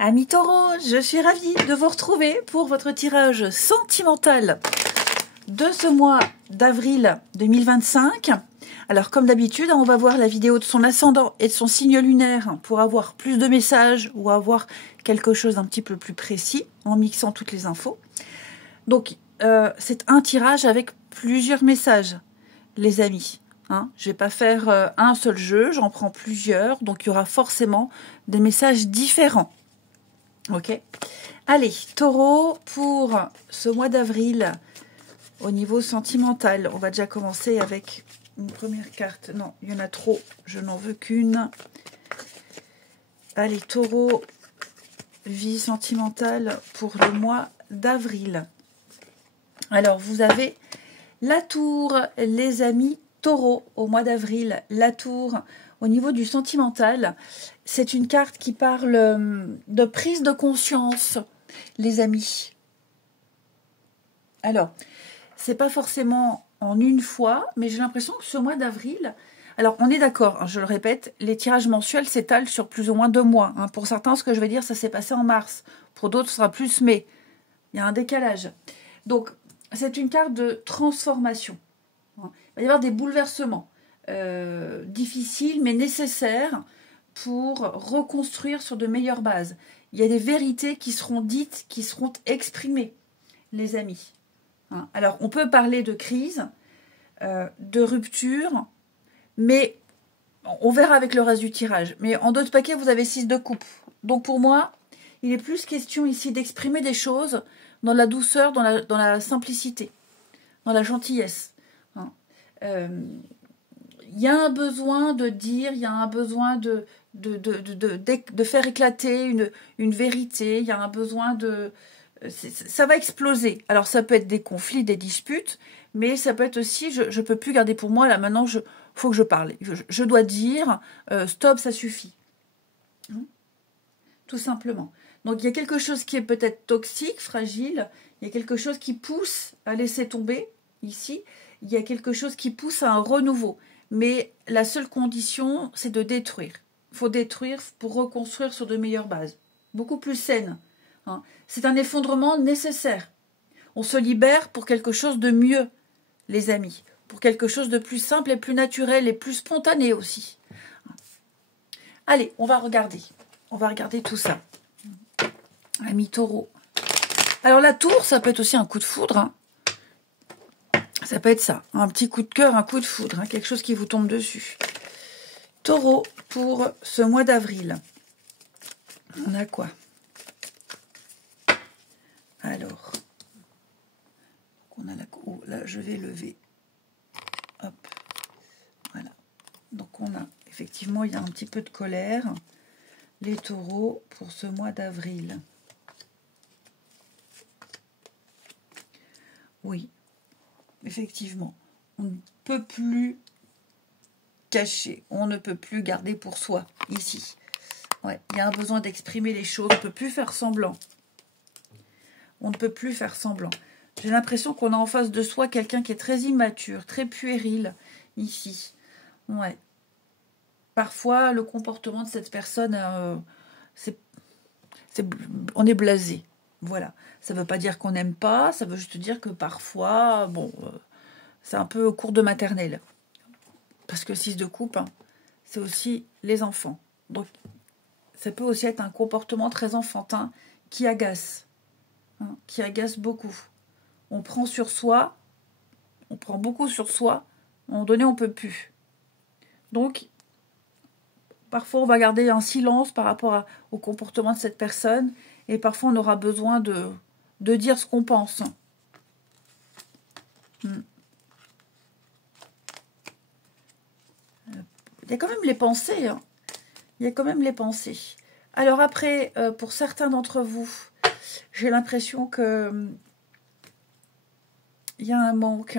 Amis taureaux, je suis ravie de vous retrouver pour votre tirage sentimental de ce mois d'avril 2025. Alors comme d'habitude, on va voir la vidéo de son ascendant et de son signe lunaire pour avoir plus de messages ou avoir quelque chose d'un petit peu plus précis en mixant toutes les infos. Donc c'est un tirage avec plusieurs messages, les amis. Je ne vais pas faire un seul jeu, j'en prends plusieurs, donc il y aura forcément des messages différents. Ok. Allez, taureau, pour ce mois d'avril, au niveau sentimental, on va déjà commencer avec une première carte. Non, il y en a trop, je n'en veux qu'une. Allez, taureau, vie sentimentale pour le mois d'avril. Alors, vous avez la tour, les amis taureaux, au mois d'avril. La tour, au niveau du sentimental, c'est une carte qui parle de prise de conscience, les amis. Alors, c'est pas forcément en une fois, mais j'ai l'impression que ce mois d'avril... Alors, on est d'accord, je le répète, les tirages mensuels s'étalent sur plus ou moins 2 mois. Pour certains, ce que je vais dire, ça s'est passé en mars. Pour d'autres, ce sera plus mai. Il y a un décalage. Donc, c'est une carte de transformation. Il va y avoir des bouleversements difficiles, mais nécessaires pour reconstruire sur de meilleures bases. Il y a des vérités qui seront dites, qui seront exprimées, les amis. Alors, on peut parler de crise, de rupture, mais on verra avec le reste du tirage. Mais en d'autres paquets, vous avez 6 de coupe. Donc, pour moi, il est plus question ici d'exprimer des choses dans la douceur, dans la simplicité, dans la gentillesse. Il y a un besoin de dire, il y a un besoin de faire éclater une vérité, il y a un besoin de... Ça va exploser. Alors, ça peut être des conflits, des disputes, mais ça peut être aussi, je ne peux plus garder pour moi, là, maintenant, faut que je parle. Je dois dire, stop, ça suffit. Tout simplement. Donc, il y a quelque chose qui est peut-être toxique, fragile, il y a quelque chose qui pousse à laisser tomber, ici, il y a quelque chose qui pousse à un renouveau. Mais la seule condition, c'est de détruire. Il faut détruire pour reconstruire sur de meilleures bases, beaucoup plus saines. C'est un effondrement nécessaire. On se libère pour quelque chose de mieux, les amis, pour quelque chose de plus simple et plus naturel et plus spontané aussi. Allez, on va regarder tout ça. Amis taureaux. Alors la tour, ça peut être aussi un coup de foudre. Ça peut être ça, un petit coup de cœur, un coup de foudre, quelque chose qui vous tombe dessus. Taureau, pour ce mois d'avril. On a quoi? Alors, on a là, je vais lever. Hop, voilà. Donc, on a, effectivement, il y a un petit peu de colère. Les taureaux pour ce mois d'avril. Oui, effectivement, on ne peut plus cacher, on ne peut plus garder pour soi, ici. Ouais, il y a un besoin d'exprimer les choses, on ne peut plus faire semblant. On ne peut plus faire semblant. J'ai l'impression qu'on a en face de soi quelqu'un qui est très immature, très puéril, ici. Ouais. Parfois, le comportement de cette personne, on est blasé. Voilà. Ça ne veut pas dire qu'on n'aime pas, ça veut juste dire que parfois, c'est un peu au cours de maternelle. Parce que 6 de coupe, c'est aussi les enfants. Donc, ça peut aussi être un comportement très enfantin qui agace. Qui agace beaucoup. On prend sur soi, on prend beaucoup sur soi, à un moment donné, on ne peut plus. Donc, parfois, on va garder un silence par rapport au comportement de cette personne, et parfois, on aura besoin de dire ce qu'on pense. Il y a quand même les pensées. Il y a quand même les pensées. Alors après, pour certains d'entre vous, j'ai l'impression que il y a un manque.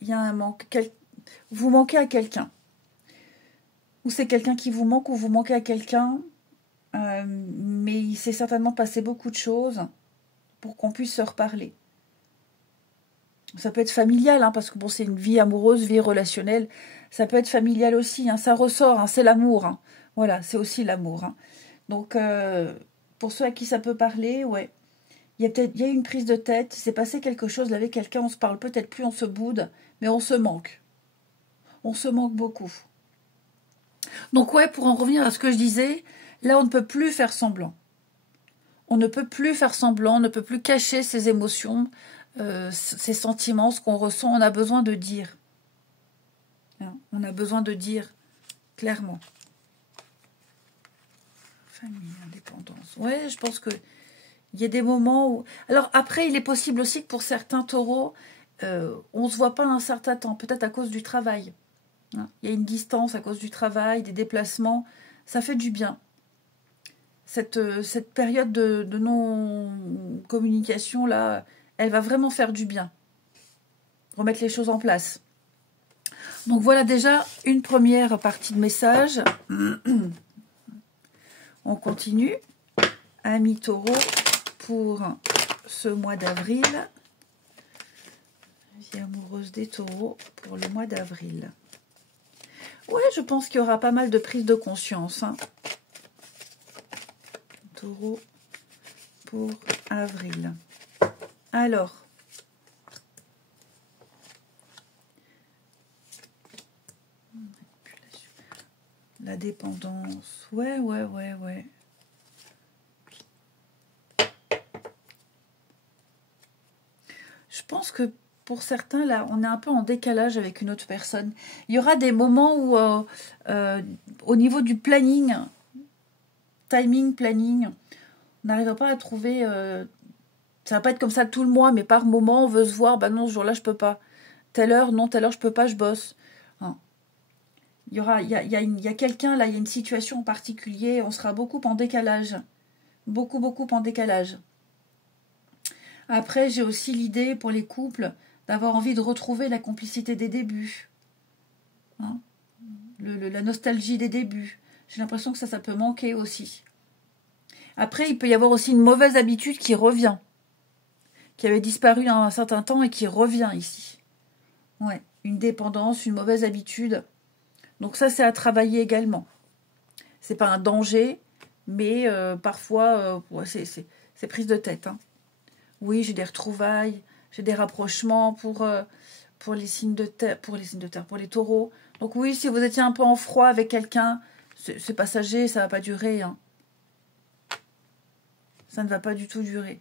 Il y a un manque. Vous manquez à quelqu'un. Ou c'est quelqu'un qui vous manque, ou vous manquez à quelqu'un. Mais il s'est certainement passé beaucoup de choses pour qu'on puisse se reparler. Ça peut être familial, parce que c'est une vie amoureuse, vie relationnelle. Ça peut être familial aussi, ça ressort, c'est l'amour. Voilà, c'est aussi l'amour. Donc, pour ceux à qui ça peut parler, ouais. Il y a une prise de tête, il s'est passé quelque chose là avec quelqu'un, on se parle peut-être plus, on se boude, mais on se manque. On se manque beaucoup. Donc ouais, pour en revenir à ce que je disais, là on ne peut plus faire semblant. On ne peut plus faire semblant, on ne peut plus cacher ses émotions, ses sentiments, ce qu'on ressent, on a besoin de dire. Hein, on a besoin de dire clairement. Famille, indépendance. Ouais, je pense que il y a des moments où... Alors après, il est possible aussi que pour certains taureaux, on ne se voit pas un certain temps, peut-être à cause du travail. Hein. Il y a une distance à cause du travail, des déplacements. Ça fait du bien. Cette période de non-communication, là, elle va vraiment faire du bien. Remettre les choses en place. Donc voilà déjà une première partie de message. On continue. Amis taureaux pour ce mois d'avril. Vie amoureuse des taureaux pour le mois d'avril. Ouais, je pense qu'il y aura pas mal de prise de conscience. Hein. Taureau pour avril. Alors. La dépendance. Ouais. Je pense que pour certains, là, on est un peu en décalage avec une autre personne. Il y aura des moments où, au niveau du planning, planning, on n'arrivera pas à trouver... ça va pas être comme ça tout le mois, mais par moment, on veut se voir. Bah non, ce jour-là, je peux pas. Telle heure, non, telle heure, je peux pas, je bosse. Hein. Il y a quelqu'un, là, il y a une situation en particulier, on sera beaucoup en décalage. Beaucoup en décalage. Après, j'ai aussi l'idée pour les couples d'avoir envie de retrouver la complicité des débuts. Hein, la nostalgie des débuts. J'ai l'impression que ça peut manquer aussi. Après, il peut y avoir aussi une mauvaise habitude qui revient. Qui avait disparu un certain temps et qui revient ici. Ouais, une dépendance, une mauvaise habitude. Donc ça, c'est à travailler également. C'est pas un danger, mais parfois, c'est prise de tête. Hein. Oui, j'ai des retrouvailles, j'ai des rapprochements pour les signes de terre, pour les taureaux. Donc oui, si vous étiez un peu en froid avec quelqu'un, c'est passager, ça va pas durer. Hein. Ça ne va pas du tout durer.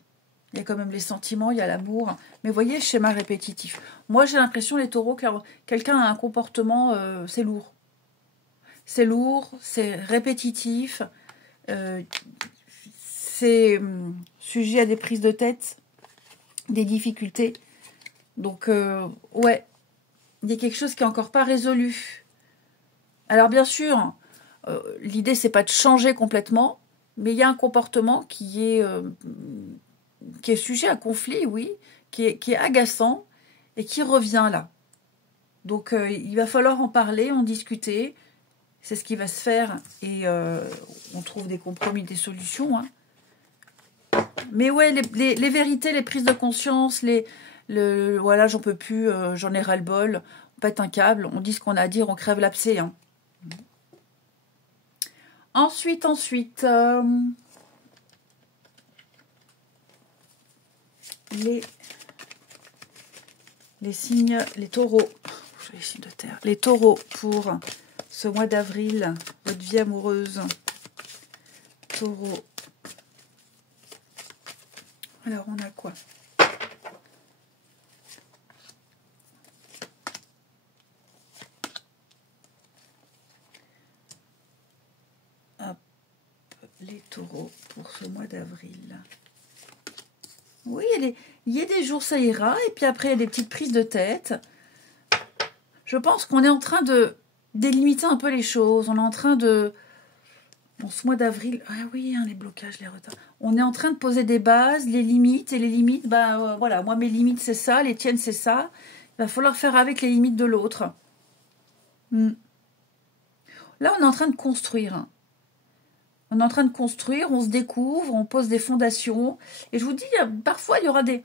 Il y a quand même les sentiments, il y a l'amour. Mais voyez, schéma répétitif. Moi, j'ai l'impression, les taureaux, que quelqu'un a un comportement, c'est lourd. C'est lourd, c'est répétitif, c'est sujet à des prises de tête, des difficultés. Donc, ouais, il y a quelque chose qui est encore pas résolu. Alors, bien sûr, l'idée, c'est pas de changer complètement, mais il y a un comportement qui est sujet à conflit, oui, qui est agaçant et qui revient là. Donc, il va falloir en parler, en discuter. C'est ce qui va se faire et on trouve des compromis, des solutions. Hein. Mais ouais, les vérités, les prises de conscience, voilà, j'en peux plus, j'en ai ras-le-bol, on pète un câble, on dit ce qu'on a à dire, on crève l'abcès. Hein. Ensuite, les signes, les taureaux, les signes de terre, les taureaux pour ce mois d'avril, votre vie amoureuse, taureau. Alors, on a quoi? Hop, les taureaux pour ce mois d'avril. Oui, il y a des jours, ça ira, et puis après, il y a des petites prises de tête. Je pense qu'on est en train de délimiter un peu les choses. On est en train de... En ce mois d'avril... Ah oui, hein, les blocages, les retards. On est en train de poser des bases, les limites. Et les limites, voilà, moi, mes limites, c'est ça. Les tiennes, c'est ça. Il va falloir faire avec les limites de l'autre. Là, on est en train de construire. Hein. On est en train de construire, on se découvre, on pose des fondations. Et je vous dis, parfois, il y aura des...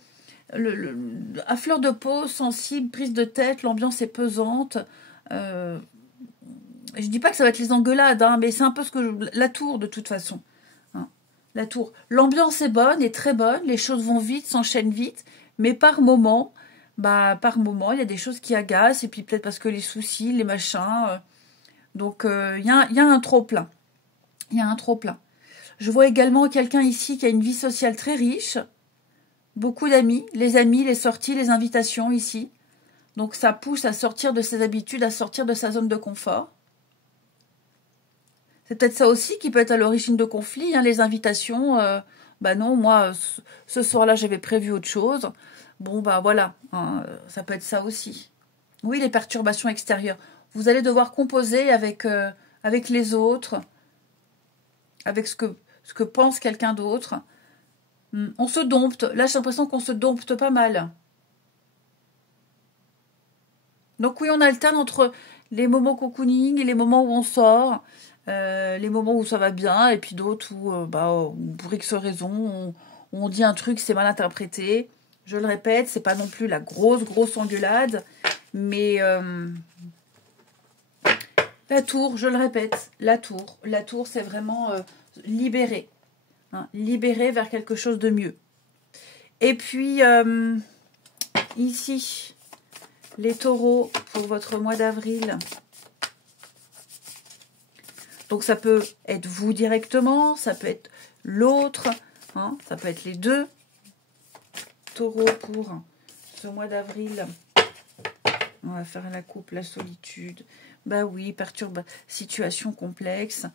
à fleur de peau, sensible, prise de tête, l'ambiance est pesante. Je dis pas que ça va être les engueulades, hein, mais c'est un peu la tour de toute façon. hein. La tour. L'ambiance est bonne, est très bonne, les choses vont vite, s'enchaînent vite, mais par moment, il y a des choses qui agacent, et puis peut-être parce que les soucis, les machins. Donc, il y a un trop-plein. Il y a un trop-plein. Je vois également quelqu'un ici qui a une vie sociale très riche, beaucoup d'amis, les sorties, les invitations ici. Donc, ça pousse à sortir de ses habitudes, à sortir de sa zone de confort. C'est peut-être ça aussi qui peut être à l'origine de conflits, hein, les invitations. Non, moi, ce soir-là, j'avais prévu autre chose. Bon, voilà, hein, ça peut être ça aussi. Oui, les perturbations extérieures. Vous allez devoir composer avec les autres, avec ce que pense quelqu'un d'autre. On se dompte. Là, j'ai l'impression qu'on se dompte pas mal. Donc oui, on alterne entre les moments cocooning et les moments où on sort, les moments où ça va bien, et puis d'autres où, pour X raison, on dit un truc, c'est mal interprété. Je le répète, c'est pas non plus la grosse engueulade, mais la tour, je le répète, la tour, c'est vraiment libérer, hein, libérer vers quelque chose de mieux. Et puis, ici, les taureaux pour votre mois d'avril. Donc, ça peut être vous directement, ça peut être l'autre, hein, ça peut être les deux. Taureaux pour ce mois d'avril. On va faire la coupe, la solitude. Bah oui, situation complexe.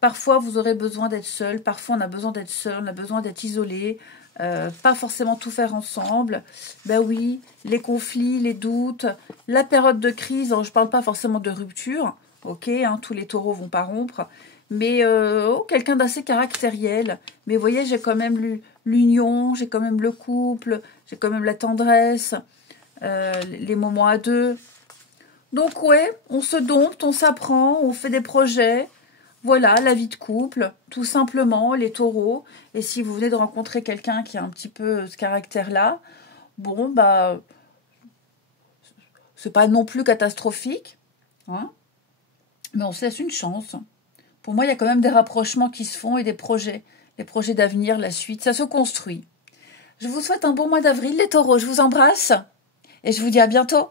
Parfois, vous aurez besoin d'être seul. Parfois, on a besoin d'être seul. On a besoin d'être isolé. Pas forcément tout faire ensemble. Bah oui, les conflits, les doutes, la période de crise. Alors, je ne parle pas forcément de rupture. Ok, hein, tous les taureaux vont pas rompre. Mais quelqu'un d'assez caractériel. Mais vous voyez, j'ai quand même l'union, j'ai quand même le couple, j'ai quand même la tendresse, les moments à deux. Donc ouais, on se dompte, on s'apprend, on fait des projets. Voilà, la vie de couple, tout simplement, les taureaux. Et si vous venez de rencontrer quelqu'un qui a un petit peu ce caractère-là, bon, c'est pas non plus catastrophique, hein, mais on se laisse une chance. Pour moi, il y a quand même des rapprochements qui se font et des projets. Les projets d'avenir, la suite, ça se construit. Je vous souhaite un bon mois d'avril, les taureaux. Je vous embrasse et je vous dis à bientôt.